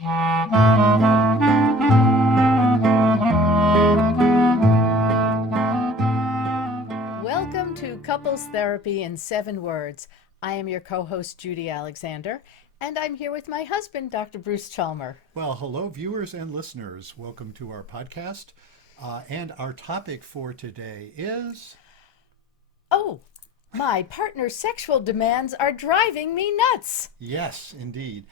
Welcome to Couples Therapy in 7 Words. I am your co-host, Judy Alexander, and I'm here with my husband, Dr. Bruce Chalmer. Well, hello, viewers and listeners. Welcome to our podcast. And our topic for today is... Oh, my partner's sexual demands are driving me nuts. Yes, indeed.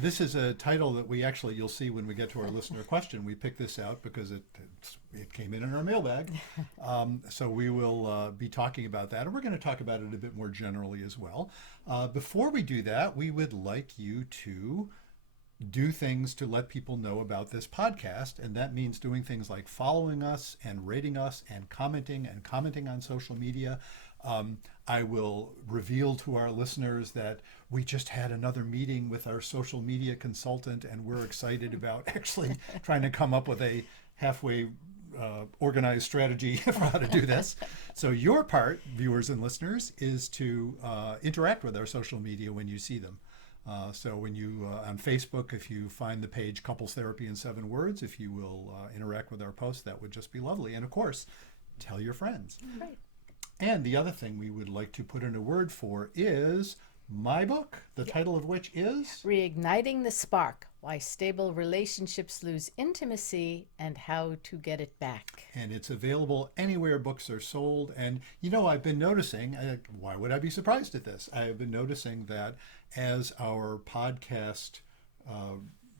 This is a title that you'll see when we get to our listener question. We picked this out because it came in our mailbag. So we will be talking about that. And we're going to talk about it a bit more generally as well. Before we do that, we would like you to do things to let people know about this podcast. And that means doing things like following us and rating us and commenting on social media. I will reveal to our listeners that we just had another meeting with our social media consultant, and we're excited about actually trying to come up with a halfway organized strategy for how to do this. So your part, viewers and listeners, is to interact with our social media when you see them. So when you, on Facebook, if you find the page Couples Therapy in 7 Words, if you will interact with our posts, that would just be lovely. And of course, tell your friends. Right. And the other thing we would like to put in a word for is my book, the title of which is Reigniting the Spark: Why Stable Relationships Lose Intimacy and How to Get It Back. And it's available anywhere books are sold. And, I've been noticing, why would I be surprised at this? I have been noticing that as our podcast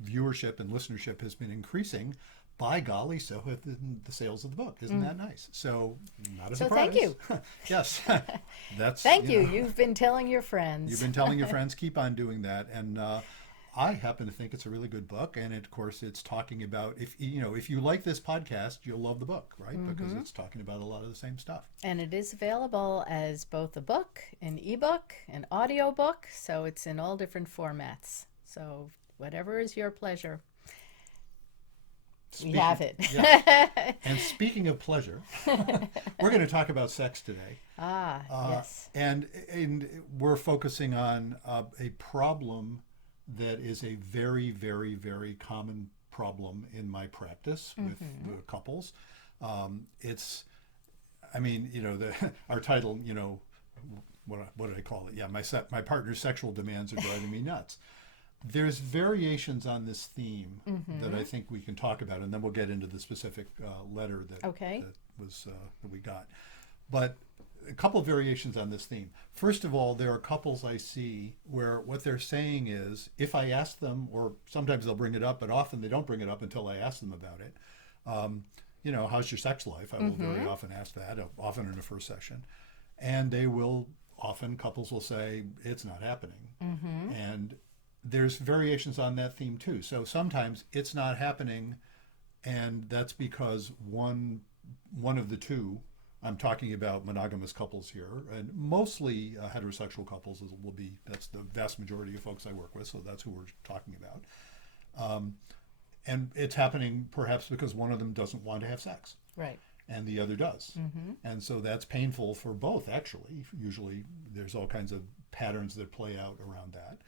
viewership and listenership has been increasing, by golly, so have the sales of the book. Isn't that nice? So, not a surprise. So thank you. Yes. Thank you. You've been telling your friends. You've been telling your friends. Keep on doing that. And I happen to think it's a really good book. And of course, it's talking about, if you like this podcast, you'll love the book, right? Because it's talking about a lot of the same stuff. And it is available as both a book, an ebook, an audio book. So it's in all different formats. So whatever is your pleasure. We have it. Yeah. And speaking of pleasure, we're going to talk about sex today. Yes. And we're focusing on a problem that is a very, very, very common problem in my practice with couples. Our title, what did I call it? Yeah, my partner's sexual demands are driving me nuts. There's variations on this theme that I think we can talk about, and then we'll get into the specific letter that we got. But a couple of variations on this theme. First of all, there are couples I see where what they're saying is, if I ask them, or sometimes they'll bring it up, but often they don't bring it up until I ask them about it. How's your sex life? I will very often ask that, often in the first session. And couples will say, it's not happening. And there's variations on that theme too. So sometimes it's not happening, and that's because one of the two, I'm talking about monogamous couples here, and mostly heterosexual couples that's the vast majority of folks I work with, so that's who we're talking about. And it's happening perhaps because one of them doesn't want to have sex. Right. And the other does. And so that's painful for both, actually. Usually there's all kinds of patterns that play out around that.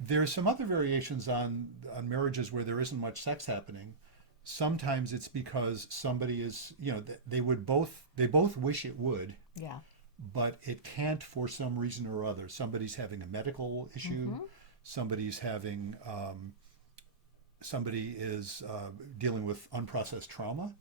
There's some other variations on marriages where there isn't much sex happening. Sometimes it's because somebody is, they both wish it would. Yeah. But it can't for some reason or other. Somebody's having a medical issue. Somebody's having, somebody is dealing with unprocessed trauma.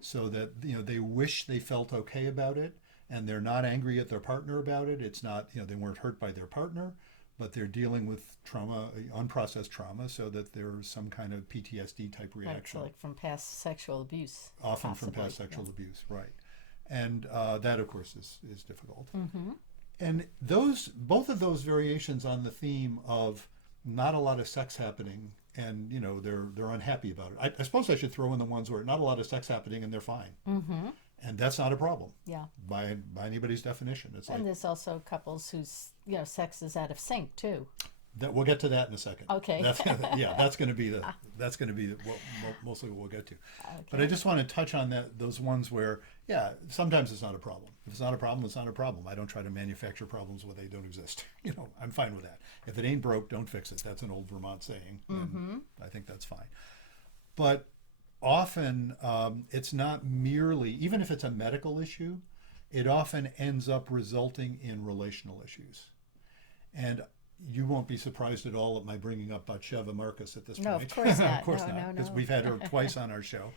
So that, they wish they felt okay about it, and they're not angry at their partner about it. It's not, they weren't hurt by their partner, but they're dealing with trauma, unprocessed trauma, so that there's some kind of PTSD type reaction. Like from past sexual abuse. Often possibly. from past sexual abuse, right. And that, of course, is difficult. And both of those variations on the theme of not a lot of sex happening, and they're unhappy about it. I suppose I should throw in the ones where not a lot of sex happening and they're fine. And that's not a problem. Yeah. By anybody's definition. There's also couples whose sex is out of sync too. That we'll get to that in a second. Okay. That's going to be mostly what we'll get to. But I Okay. just want to touch on those ones where, yeah, sometimes it's not a problem. If it's not a problem, it's not a problem. I don't try to manufacture problems where they don't exist. I'm fine with that. If it ain't broke, don't fix it. That's an old Vermont saying, and I think that's fine. But often it's not merely, even if it's a medical issue, it often ends up resulting in relational issues. And you won't be surprised at all at my bringing up Batsheva Marcus at this No, point. of course Of not. course No, not, no, because no. we've had her twice on our show.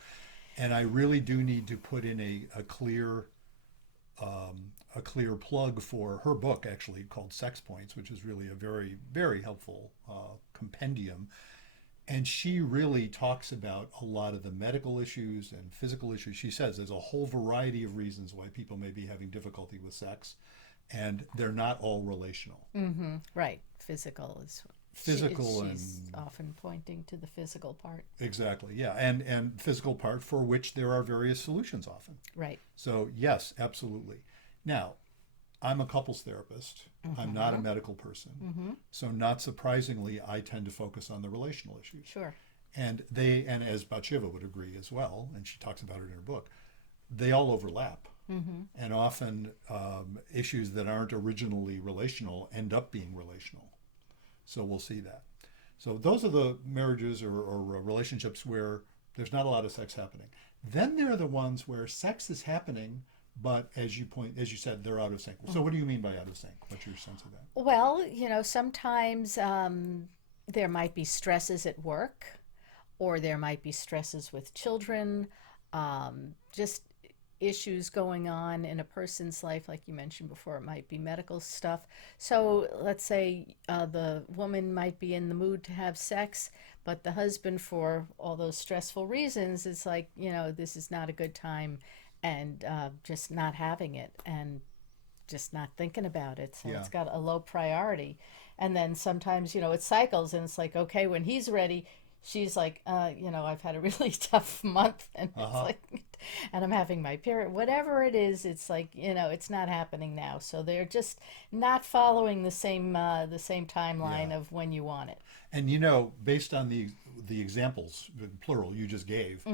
And I really do need to put in a clear plug for her book, actually called Sex Points, which is really a very, very helpful compendium. And she really talks about a lot of the medical issues and physical issues. She says there's a whole variety of reasons why people may be having difficulty with sex, and they're not all relational. Right. Physical is Physical she's and often pointing to the physical part. exactly, yeah, and physical part for which there are various solutions often. Right. So yes, absolutely. Now, I'm a couples therapist. I'm not a medical person. So not surprisingly, I tend to focus on the relational issues. Sure. And as Batsheva would agree as well, and she talks about it in her book, they all overlap. And often issues that aren't originally relational end up being relational. So we'll see that. So those are the marriages or relationships where there's not a lot of sex happening. Then there are the ones where sex is happening, but as you said, they're out of sync. So what do you mean by out of sync? What's your sense of that? Well, sometimes there might be stresses at work, or there might be stresses with children, just issues going on in a person's life, like you mentioned before. It might be medical stuff. So let's say the woman might be in the mood to have sex, but the husband, for all those stressful reasons, is like, this is not a good time, and just not having it, and just not thinking about it. So Yeah. it's got a low priority. And then sometimes, it cycles, and it's like, okay, when he's ready, she's like, I've had a really tough month, and it's like, and I'm having my period. Whatever it is, it's like, it's not happening now. So they're just not following the same timeline Yeah. of when you want it. And based on the examples, plural, you just gave,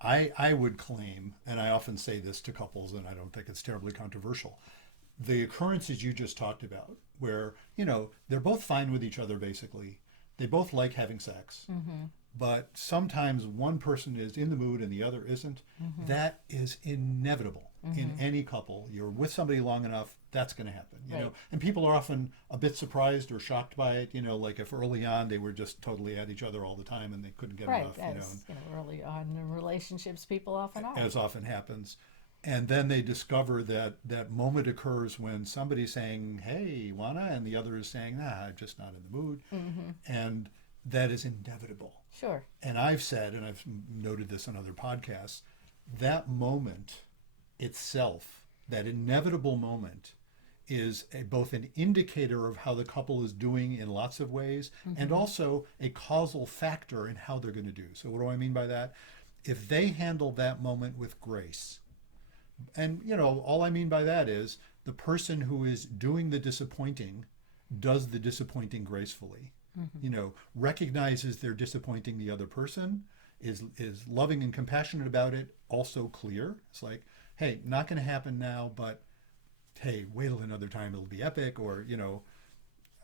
I would claim, and I often say this to couples, and I don't think it's terribly controversial, the occurrences you just talked about, where they're both fine with each other basically, they both like having sex, but sometimes one person is in the mood and the other isn't. That is inevitable in any couple. You're with somebody long enough, that's going to happen. Right. And people are often a bit surprised or shocked by it. Like if early on they were just totally at each other all the time and they couldn't get Right. enough. As early on in relationships, people often are. As often happens. And then they discover that moment occurs when somebody's saying, "Hey, wanna?" and the other is saying, I'm just not in the mood. And that is inevitable. Sure. And I've said, and I've noted this on other podcasts, that moment itself, that inevitable moment, is both an indicator of how the couple is doing in lots of ways, and also a causal factor in how they're going to do. So what do I mean by that? If they handle that moment with grace, and all I mean by that is the person who is doing the disappointing does the disappointing gracefully. Recognizes they're disappointing the other person, is loving and compassionate about it, also clear. It's like, hey, not going to happen now, but hey, wait till another time, it'll be epic. Or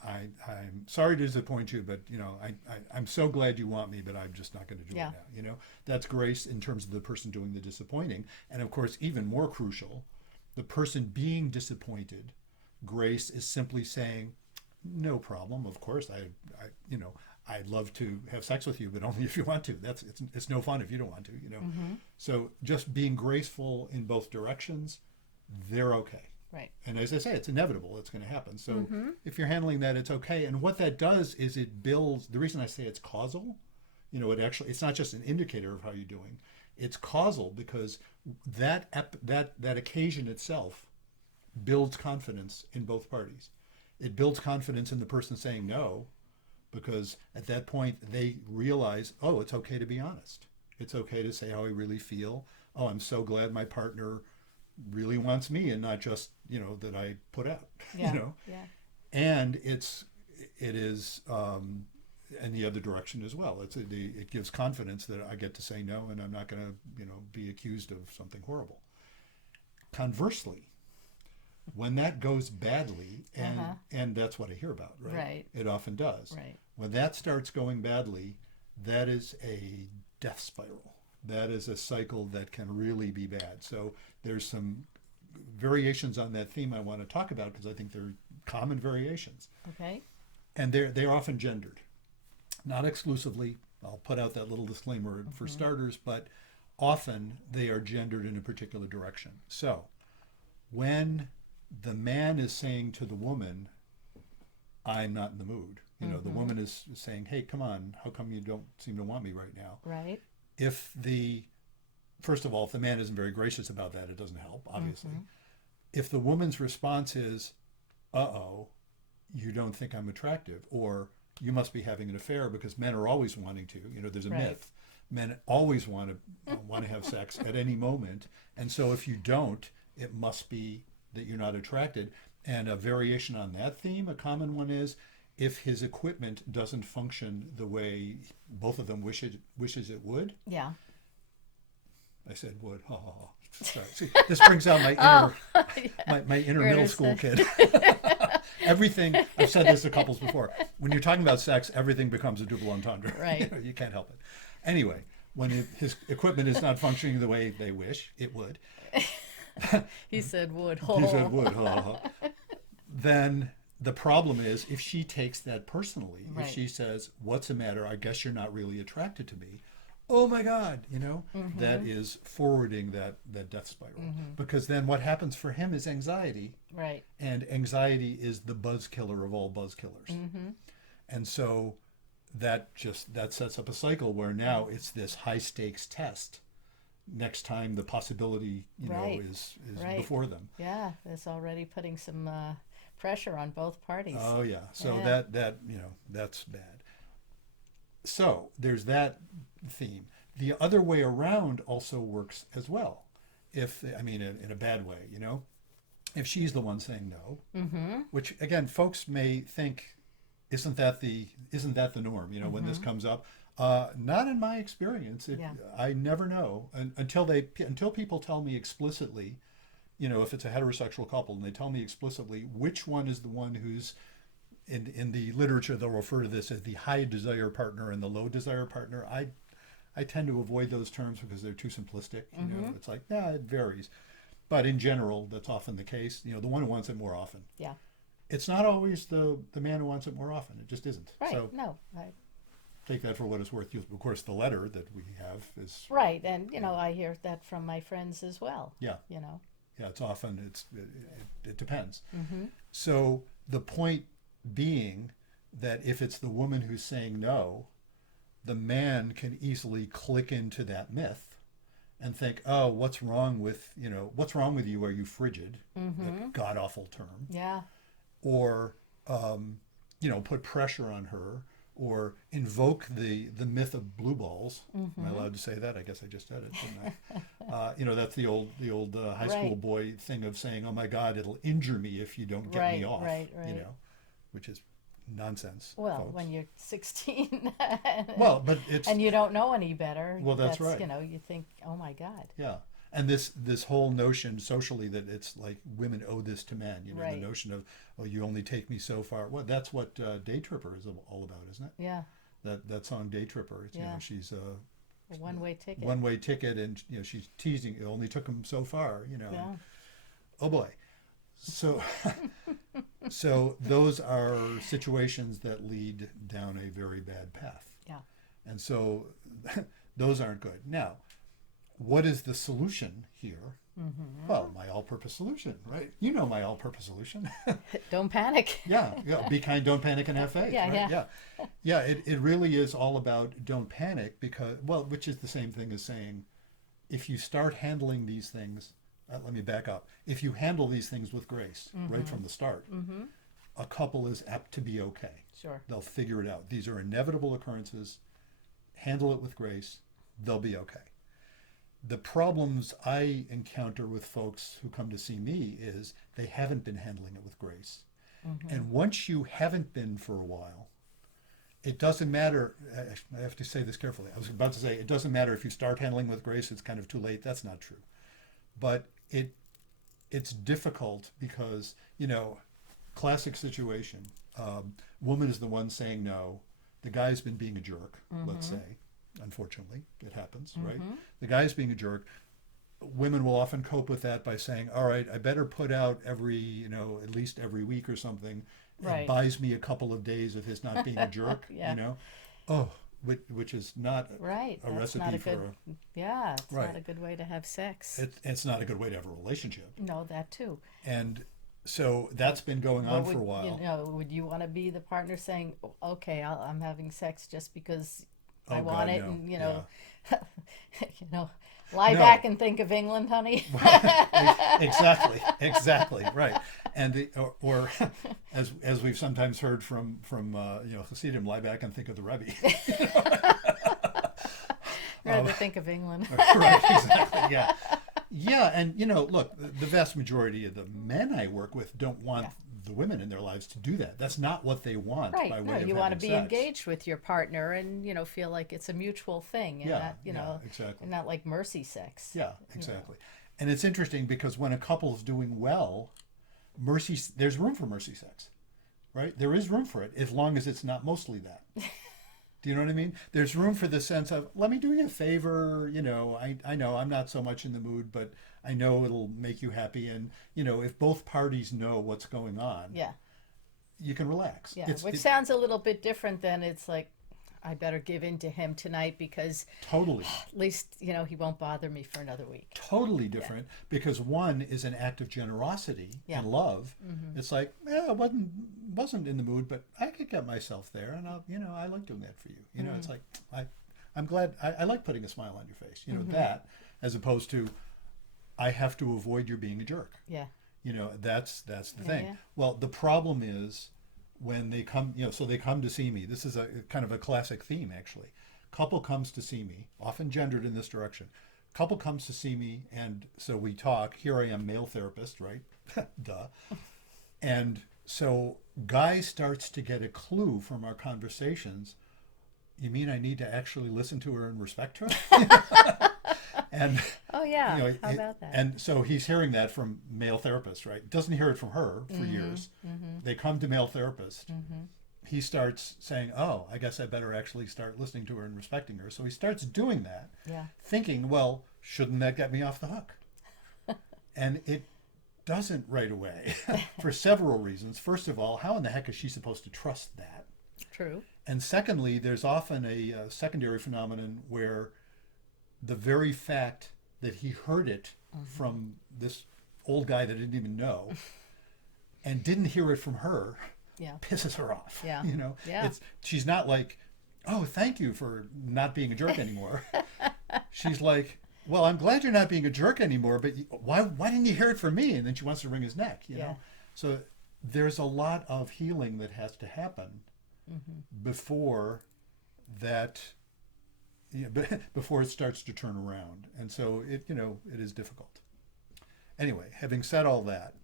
I'm sorry to disappoint you, but I'm so glad you want me, but I'm just not going to do it now. That's grace in terms of the person doing the disappointing. And of course, even more crucial, the person being disappointed, grace is simply saying, no problem. Of course, I'd love to have sex with you, but only if you want to. It's no fun if you don't want to. So just being graceful in both directions, they're okay. Right. And as I say, it's inevitable. It's going to happen. So if you're handling that, it's okay. And what that does is it builds. The reason I say it's causal, it's not just an indicator of how you're doing. It's causal because that occasion itself builds confidence in both parties. It builds confidence in the person saying no, because at that point they realize, oh, it's okay to be honest. It's okay to say how I really feel. Oh, I'm so glad my partner really wants me and not just, that I put out, Yeah. Yeah. And it's it is and the other direction as well. It gives confidence that I get to say no, and I'm not going to, be accused of something horrible. Conversely, when that goes badly, and that's what I hear about, right? Right. It often does. Right. When that starts going badly, that is a death spiral. That is a cycle that can really be bad. So there's some variations on that theme I want to talk about because I think they're common variations. Okay. And they're often gendered. Not exclusively. I'll put out that little disclaimer for starters, but often they are gendered in a particular direction. So when the man is saying to the woman, I'm not in the mood. The woman is saying, hey, come on, how come you don't seem to want me right now? Right. First of all, if the man isn't very gracious about that, it doesn't help, obviously. If the woman's response is, uh-oh, you don't think I'm attractive, or you must be having an affair because men are always wanting to, there's a Right. myth. Men always want to have sex at any moment. And so if you don't, it must be that you're not attracted. And a variation on that theme, a common one is, if his equipment doesn't function the way both of them wishes it would. Yeah. I said would. Ha ha ha. Sorry. See, this brings out my inner my inner You're middle school kid. Everything, I've said this to couples before. When you're talking about sex, everything becomes a double entendre. Right. You can't help it. Anyway, when his equipment is not functioning the way they wish it would. He said would. He said would. Ha ha. Then the problem is if she takes that personally, Right. if she says, what's the matter? I guess you're not really attracted to me. Oh my God, that is forwarding that death spiral. Because then what happens for him is anxiety. Right. And anxiety is the buzz killer of all buzz killers. And so that sets up a cycle where now it's this high stakes test. Next time the possibility, Right. is Right. before them. Yeah, it's already putting some pressure on both parties. Oh yeah. So Yeah. that that's bad. So there's that theme. The other way around also works as well. In a bad way, if she's the one saying no, which again, folks may think, isn't that the norm? When this comes up, not in my experience. Yeah. I never know until people tell me explicitly. If it's a heterosexual couple and they tell me explicitly which one is the one who's in the literature, they'll refer to this as the high desire partner and the low desire partner. I tend to avoid those terms because they're too simplistic. It's like, it varies. But in general, that's often the case. The one who wants it more often. Yeah. It's not always the man who wants it more often. It just isn't. Right. So No. take that for what it's worth. Of course, the letter that we have is... Right. And, I hear that from my friends as well. Yeah. Yeah, it's often, it depends. So the point being that if it's the woman who's saying no, the man can easily click into that myth and think, oh, what's wrong with you? Are you frigid? That god awful term. Yeah. Or, put pressure on her, or invoke the myth of blue balls. Am I allowed to say that? I guess I just said it, didn't I? That's the old high school Right. boy thing of saying, oh my God, it'll injure me if you don't get Right, me off. right. Which is nonsense. Well, folks. when you're 16 Well, but it's... and you don't know any better, Well, that's right. You think, oh my God. Yeah. And this whole notion socially that it's like women owe this to men, Right. the notion of, oh, you only take me so far. Well, that's what Day Tripper is all about, isn't it? Yeah. That song Day Tripper. It's, Yeah. she's A one-way ticket. one-way ticket, and she's teasing. It only took him so far. Yeah. Oh boy. So so those are situations that lead down a very bad path. Yeah. And so those aren't good. Now, what is the solution here? Well, my all-purpose solution, right? My all-purpose solution. Don't panic. Yeah. Be kind, don't panic, and have faith. Yeah, right? Yeah. It really is all about don't panic which is the same thing as saying, if you start handling these things, let me back up. If you handle these things with grace right from the start, a couple is apt to be okay. Sure. They'll figure it out. These are inevitable occurrences. Handle it with grace. They'll be okay. The problems I encounter with folks who come to see me is they haven't been handling it with grace. And once you haven't been for a while, it doesn't matter. I have to say this carefully. I was about to say it doesn't matter if you start handling with grace, it's kind of too late. That's not true. But it's difficult because, classic situation. Woman is the one saying no. The guy's been being a jerk, let's say. Unfortunately, it happens, right? The guy's being a jerk. Women will often cope with that by saying, all right, I better put out every, at least every week or something. Right. It buys me a couple of days of his not being a jerk, Yeah. Oh, which is not Right. a That's recipe not a for good, yeah, it's Right. not a good way to have sex. it's not a good way to have a relationship. No, that too. And so that's been going on But for a would, while. would you want to be the partner saying, okay, I'm having sex just because I Oh, want God, it, no. and, Yeah. you know, lie No. back and think of England, honey. Exactly, right. And or as we've sometimes heard from Hasidim, lie back and think of the Rebbe. Rather think of England. Right, exactly, yeah. Yeah, and look, the vast majority of the men I work with don't want the women in their lives to do that. That's not what they want Right. by No, way of you want to having be sex. engaged with your partner and, feel like it's a mutual thing and Yeah, not, yeah, exactly. and not like mercy sex. Yeah, exactly. And it's interesting because when a couple's doing well, there's room for mercy sex, right? There is room for it as long as it's not mostly that. Do you know what I mean? There's room for the sense of, let me do you a favor, I know I'm not so much in the mood, but I know it'll make you happy. And, if both parties know what's going on, Yeah. you can relax. Yeah. Which sounds a little bit different than it's like, I better give in to him tonight because Totally. at least, he won't bother me for another week. Totally different because one is an act of generosity Yeah. and love. It's like, I wasn't in the mood, but I could get myself there, and I like doing that for you. It's like I'm glad I like putting a smile on your face. That as opposed to I have to avoid your being a jerk. Yeah. That's the thing. Yeah. Well, the problem is when they come, so they come to see me. This is a kind of a classic theme, actually. Couple comes to see me, often gendered in this direction. Couple comes to see me, and so we talk. Here I am, male therapist, right? Duh. And so guy starts to get a clue from our conversations. You mean I need to actually listen to her and respect her? And Oh, yeah. How about that? and so he's hearing that from male therapists, right? Doesn't hear it from her for years. They come to male therapist. He starts saying, oh, I guess I better actually start listening to her and respecting her. So he starts doing that, Yeah. thinking, well, shouldn't that get me off the hook? And it doesn't right away for several reasons. First of all, how in the heck is she supposed to trust that? True. And secondly, there's often a secondary phenomenon where the very fact that he heard it from this old guy that didn't even know and didn't hear it from her Yeah. pisses her off. Yeah. Yeah. She's not like, oh, thank you for not being a jerk anymore. She's like, well, I'm glad you're not being a jerk anymore, but why didn't you hear it from me? And then she wants to wring his neck, Yeah. So there's a lot of healing that has to happen before that, before it starts to turn around. And so it is difficult. Anyway, having said all that,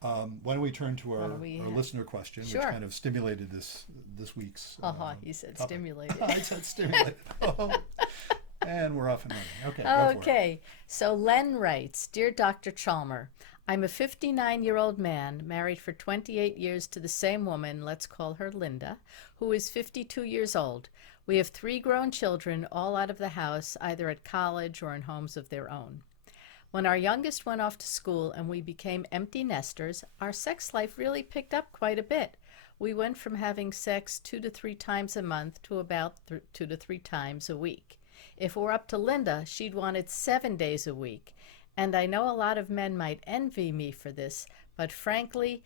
why don't we turn to our listener question, Sure. which kind of stimulated this week's. He said topic. stimulated. I said stimulated. And we're off and running. Okay. Go for it. Okay, so Len writes, Dear Dr. Chalmer, I'm a 59-year-old man, married for 28 years to the same woman, let's call her Linda, who is 52 years old. We have 3 grown children, all out of the house, either at college or in homes of their own. When our youngest went off to school and we became empty nesters, our sex life really picked up quite a bit. We went from having sex 2 to 3 times a month to about 2 to 3 times a week. If it were up to Linda, she'd want it 7 days a week. And I know a lot of men might envy me for this, but frankly,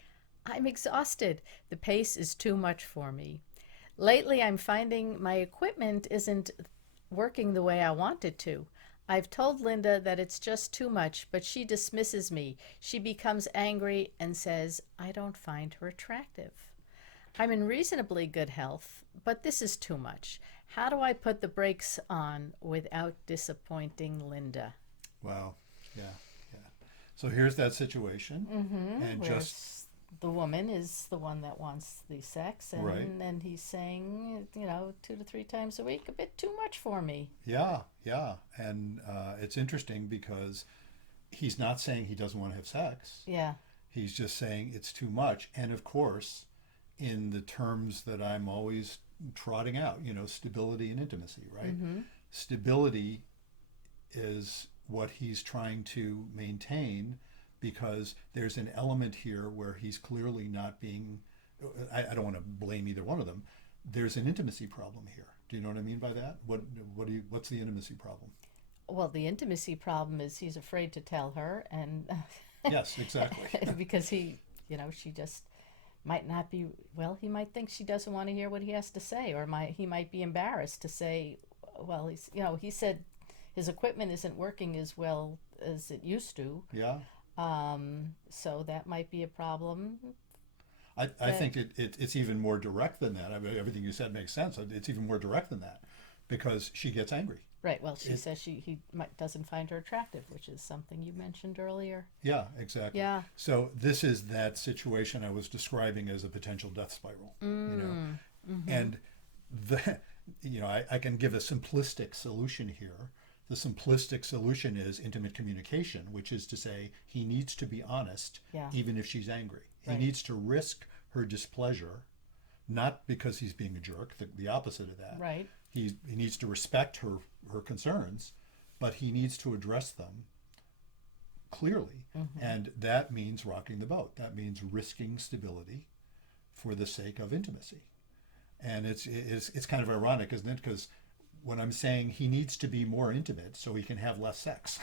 I'm exhausted. The pace is too much for me. Lately, I'm finding my equipment isn't working the way I want it to. I've told Linda that it's just too much, but she dismisses me. She becomes angry and says I don't find her attractive. I'm in reasonably good health, but this is too much. How do I put the brakes on without disappointing Linda? Wow. Yeah. So here's that situation. And Where just the woman is the one that wants the sex, Right. and he's saying, 2 to 3 times a week, a bit too much for me. Yeah, yeah. And it's interesting because he's not saying he doesn't want to have sex. Yeah. He's just saying it's too much. And of course, in the terms that I'm always trotting out, stability and intimacy, right? Mm-hmm. Stability is what he's trying to maintain because there's an element here where he's clearly not being, I don't want to blame either one of them. There's an intimacy problem here. Do you know what I mean by that? What's the intimacy problem? Well, the intimacy problem is he's afraid to tell her, and Yes, exactly. because she just might not be, well, he might think she doesn't want to hear what he has to say, or he might be embarrassed to say, well, he said his equipment isn't working as well as it used to. Yeah. So that might be a problem. I think it's even more direct than that. I mean, everything you said makes sense. It's even more direct than that because she gets angry. Right. Well, she says doesn't find her attractive, which is something you mentioned earlier. Yeah, exactly. Yeah. So this is that situation I was describing as a potential death spiral. Mm-hmm. And I can give a simplistic solution here. The simplistic solution is intimate communication, which is to say he needs to be honest, Yeah. even if she's angry. Right. He needs to risk her displeasure, not because he's being a jerk, the opposite of that. Right. He needs to respect her concerns, but he needs to address them clearly. Mm-hmm. And that means rocking the boat. That means risking stability for the sake of intimacy. And it's kind of ironic, isn't it? Because when I'm saying he needs to be more intimate so he can have less sex.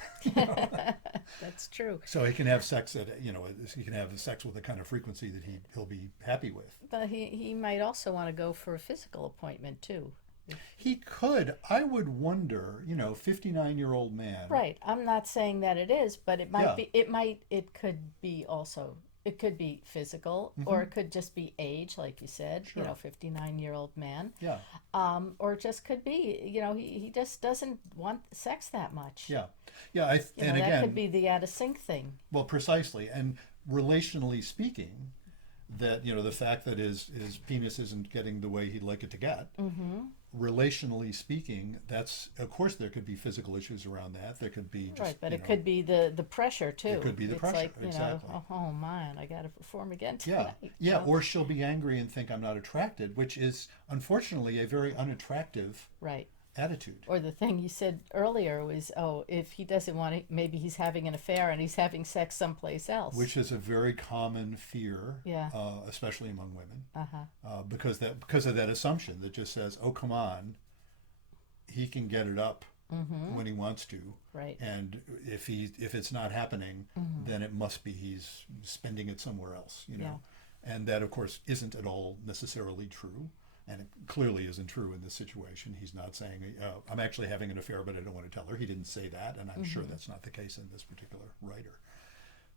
That's true. So he can have sex he can have sex with the kind of frequency that he'll be happy with. But he might also want to go for a physical appointment too. He could. I would wonder, 59-year-old man. Right. I'm not saying that it is, but it might Yeah. it could be also, it could be physical, Mm-hmm. or it could just be age, like you said, Sure. 59-year-old man. Yeah. Or it just could be, he just doesn't want sex that much. Yeah. Yeah. And that again, could be the out of sync thing. well, precisely. And relationally speaking, that, the fact that his penis isn't getting the way he'd like it to get, Mm-hmm. relationally speaking, that's, of course, there could be physical issues around that. There could be just, Right, but it could be the pressure too. It could be the it's pressure, like, exactly. oh man, I got to perform again Yeah. tonight. Yeah. Or she'll be angry and think I'm not attracted, which is unfortunately a very unattractive Right. attitude. Or the thing you said earlier was, if he doesn't want it, maybe he's having an affair and he's having sex someplace else. Which is a very common fear, Yeah. especially among women, Uh-huh. because of that assumption that just says, "Oh, come on, he can get it up Mm-hmm. when he wants to, Right. and if it's not happening, Mm-hmm. then it must be he's spending it somewhere else, Yeah. And that, of course, isn't at all necessarily true. And it clearly isn't true in this situation. He's not saying, I'm actually having an affair, but I don't want to tell her. He didn't say that, and I'm sure that's not the case in this particular writer.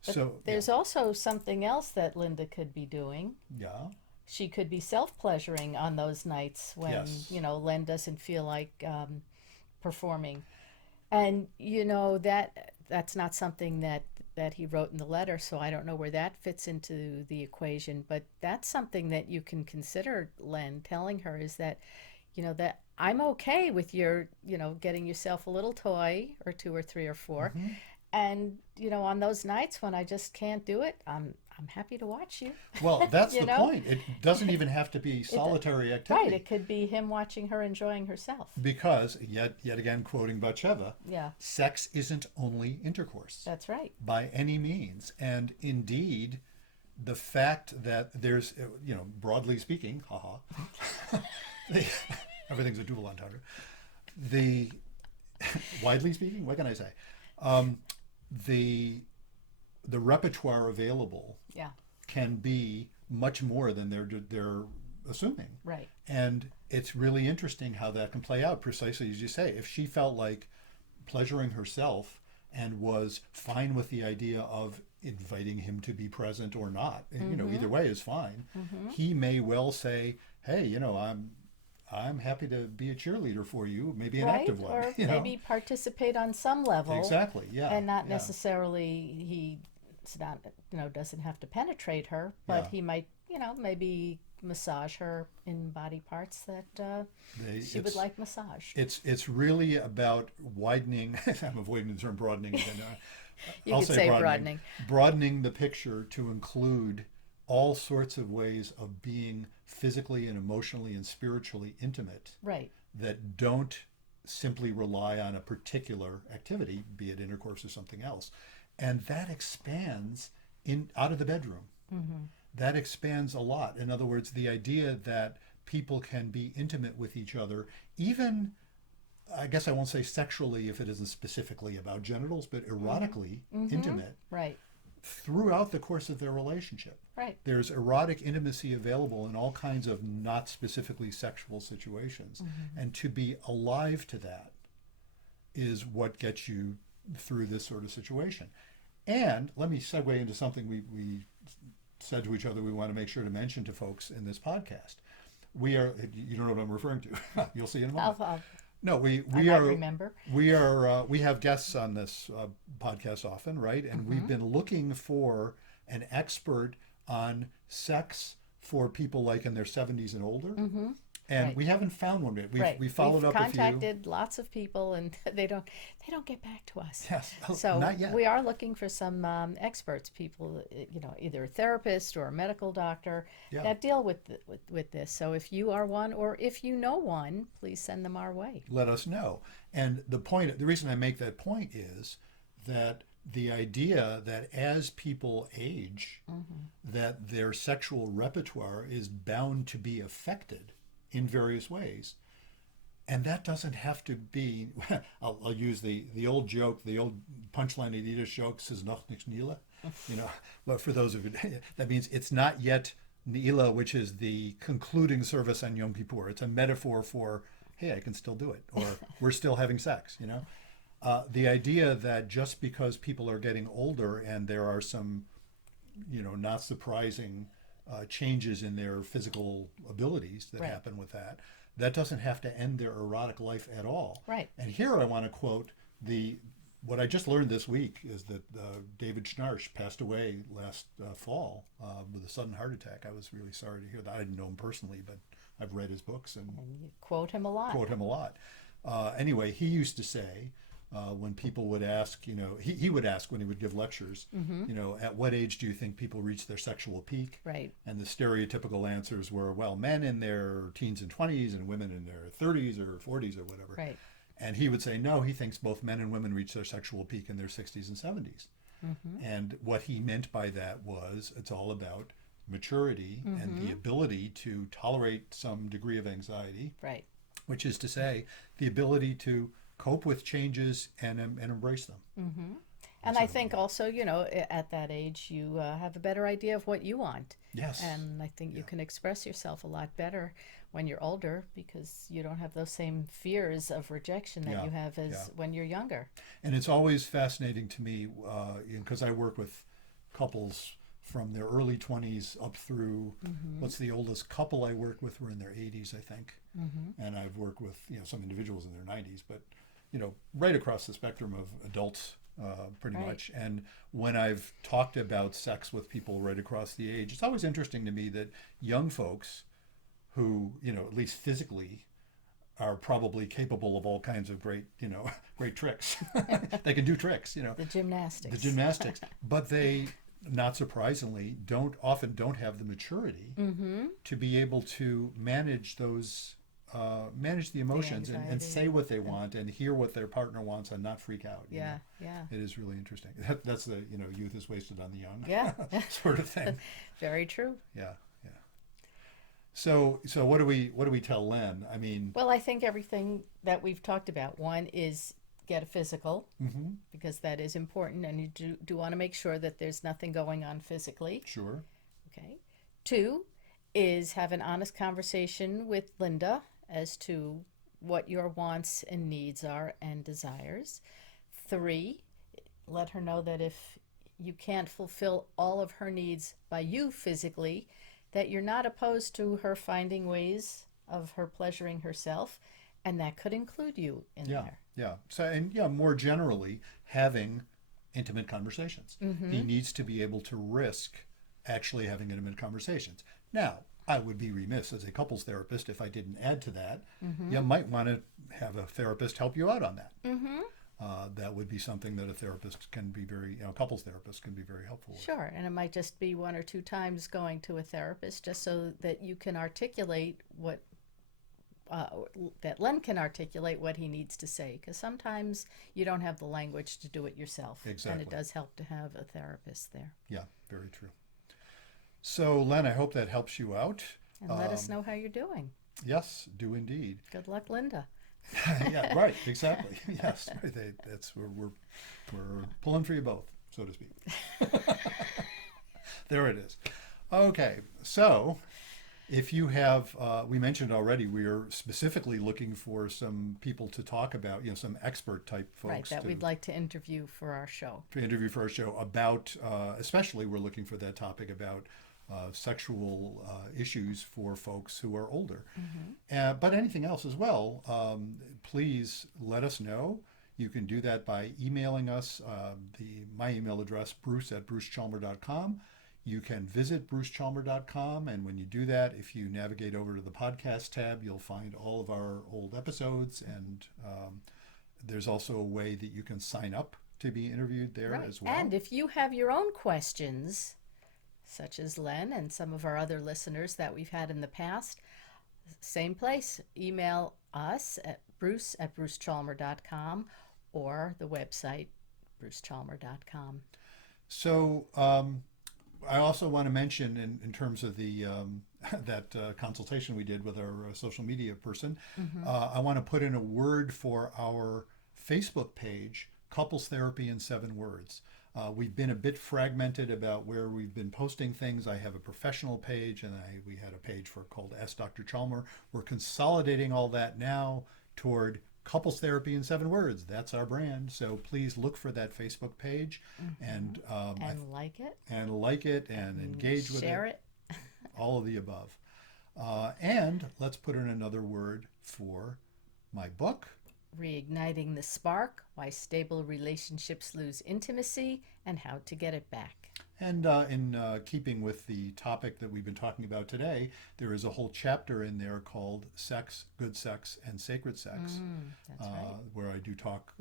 But So there's also something else that Linda could be doing. yeah, She could be self-pleasuring on those nights when, Yes. Len doesn't feel like performing. And, that's not something that he wrote in the letter, so I don't know where that fits into the equation. But that's something that you can consider, Len, telling her, is that, that I'm okay with your, getting yourself a little toy or two or three or 4. Mm-hmm. And, on those nights when I just can't do it, I'm happy to watch you. well, that's You the know? point. It doesn't even have to be solitary activity. Right, it could be him watching her enjoying herself. Because, yet again, quoting Batsheva, Yeah, sex isn't only intercourse that's right. by any means. And indeed, the fact that there's, broadly speaking, haha, everything's a double entendre. Widely speaking, what can I say? The repertoire available Yeah, can be much more than they're assuming. right. And it's really interesting how that can play out, precisely as you say. If she felt like pleasuring herself and was fine with the idea of inviting him to be present or not, either way is fine. Mm-hmm. He may well say, "Hey, I'm happy to be a cheerleader for you, maybe an Right, active one." or maybe participate on some level. Exactly. Yeah. And not yeah. necessarily he it's not, doesn't have to penetrate her, but Yeah. he might, maybe massage her in body parts that she would It's like massaged. it's really about widening. I'm avoiding the term broadening again. You I'll could say say broadening. broadening. Broadening the picture to include all sorts of ways of being physically and emotionally and spiritually intimate Right. that don't simply rely on a particular activity, be it intercourse or something else. And that expands in out of the bedroom. Mm-hmm. That expands a lot. In other words, the idea that people can be intimate with each other, even, I guess I won't say sexually if it isn't specifically about genitals, but erotically Mm-hmm. intimate Right. throughout the course of their relationship. Right. There's erotic intimacy available in all kinds of not specifically sexual situations. Mm-hmm. And to be alive to that is what gets you through this sort of situation. And let me segue into something we said to each other we want to make sure to mention to folks in this podcast. We are, you don't know what I'm referring to. You'll see in a moment. No, I we might are remember. we have guests on this podcast often, right? And we've been looking for an expert on sex for people like in their 70s and older. Mm-hmm. And Right. we haven't found one yet. Right. We followed We've up a few. contacted lots of people, and they don't get back to us. Yes, So not yet. we are looking for some experts, people, either a therapist or a medical doctor Yeah. that deal with this. So if you are one, or if you know one, please send them our way. Let us know. And the reason I make that point is that the idea that as people age, that their sexual repertoire is bound to be affected in various ways. And that doesn't have to be, I'll use the old joke, the old punchline of Yiddish joke, says noch nicht Nila. But for those of you, that means it's not yet Nila, which is the concluding service on Yom Kippur. It's a metaphor for, hey, I can still do it, or we're still having sex, the idea that just because people are getting older and there are some, not surprising changes in their physical abilities that Right. happen with that, that doesn't have to end their erotic life at all. Right. And here I want to quote what I just learned this week is that David Schnarch passed away last fall with a sudden heart attack. I was really sorry to hear that. I didn't know him personally, but I've read his books and You quote him a lot. quote him a lot. Anyway, he used to say, when people would ask, he would ask when he would give lectures, at what age do you think people reach their sexual peak? Right. And the stereotypical answers were, well, men in their teens and 20s and women in their 30s or 40s or whatever. Right. And he would say, no, he thinks both men and women reach their sexual peak in their 60s and 70s. And what he meant by that was it's all about maturity and the ability to tolerate some degree of anxiety, Right. which is to say the ability to cope with changes and embrace them. Mm-hmm. And I think also, at that age, you have a better idea of what you want. Yes. And I think you can express yourself a lot better when you're older because you don't have those same fears of rejection that Yeah, you have as yeah. when you're younger. And it's always fascinating to me because I work with couples from their early 20s up through what's the oldest couple I worked with were in their 80s, I think. And I've worked with some individuals in their 90s, but right across the spectrum of adults pretty Right. much. And when I've talked about sex with people right across the age, it's always interesting to me that young folks who, at least physically, are probably capable of all kinds of great, great tricks. They can do tricks, The gymnastics. the gymnastics, but they, not surprisingly, often don't have the maturity to be able to manage manage the emotions and anxiety. say what they want and hear what their partner wants and not freak out. Yeah, yeah. It is really interesting. That's the youth is wasted on the young. Yeah. Sort of thing. Very true. Yeah, yeah. So what do we tell Len? I mean, Well, I think everything that we've talked about, one is get a physical because that is important and you do want to make sure that there's nothing going on physically. sure. Okay. Two is have an honest conversation with Linda as to what your wants and needs are and desires. Three, let her know that if you can't fulfill all of her needs by you physically, that you're not opposed to her finding ways of her pleasuring herself, and that could include you in Yeah, there. yeah. So and more generally, having intimate conversations. Mm-hmm. He needs to be able to risk actually having intimate conversations. Now, I would be remiss as a couples therapist if I didn't add to that. Mm-hmm. You might want to have a therapist help you out on that. Mm-hmm. That would be something that a therapist can be couples therapist can be very helpful with. Sure, and it might just be 1 or 2 times going to a therapist just so that you can articulate what that Len can articulate what he needs to say, because sometimes you don't have the language to do it yourself. Exactly. And it does help to have a therapist there. Yeah, very true. So, Len, I hope that helps you out. And let us know how you're doing. Yes, do indeed. Good luck, Linda. Yeah, right, exactly. Yes, that's where we're pulling for you both, so to speak. There it is. Okay, so if you have, we mentioned already, we are specifically looking for some people to talk about, some expert type folks. Right, that we'd like to interview for our show. About, especially we're looking for that topic about sexual issues for folks who are older. Mm-hmm. But anything else as well, please let us know. You can do that by emailing us. My email address, bruce@brucechalmer.com. You can visit brucechalmer.com, and when you do that, if you navigate over to the podcast tab, you'll find all of our old episodes, and there's also a way that you can sign up to be interviewed there as well. And if you have your own questions, such as Len and some of our other listeners that we've had in the past, same place. Email us at bruce@brucechalmer.com or the website brucechalmer.com. So I also want to mention in terms of the that consultation we did with our social media person, mm-hmm. I want to put in a word for our Facebook page, Couples Therapy in 7 Words. We've been a bit fragmented about where we've been posting things. I have a professional page, and we had a page called Ask Dr. Chalmer. We're consolidating all that now toward Couples Therapy in 7 Words. That's our brand. So please look for that Facebook page, mm-hmm. and like it. And like it, and engage with it. Share it. All of the above. And let's put in another word for my book, Reigniting the Spark, Why Stable Relationships Lose Intimacy and How to Get It Back. And in keeping with the topic that we've been talking about today, there is a whole chapter in there called Sex, Good Sex, and Sacred Sex, that's right. where I do talk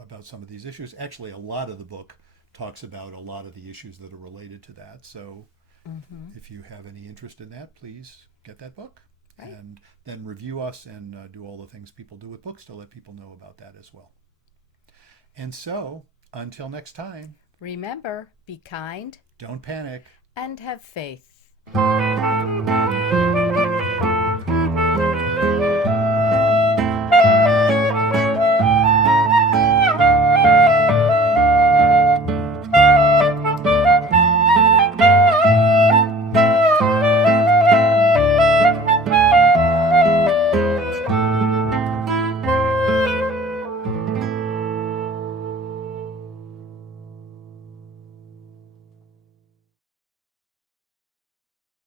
about some of these issues. Actually, a lot of the book talks about a lot of the issues that are related to that. So mm-hmm. if you have any interest in that, please get that book. Right. And then review us and do all the things people do with books to let people know about that as well. And so, until next time, remember, be kind, don't panic, and have faith.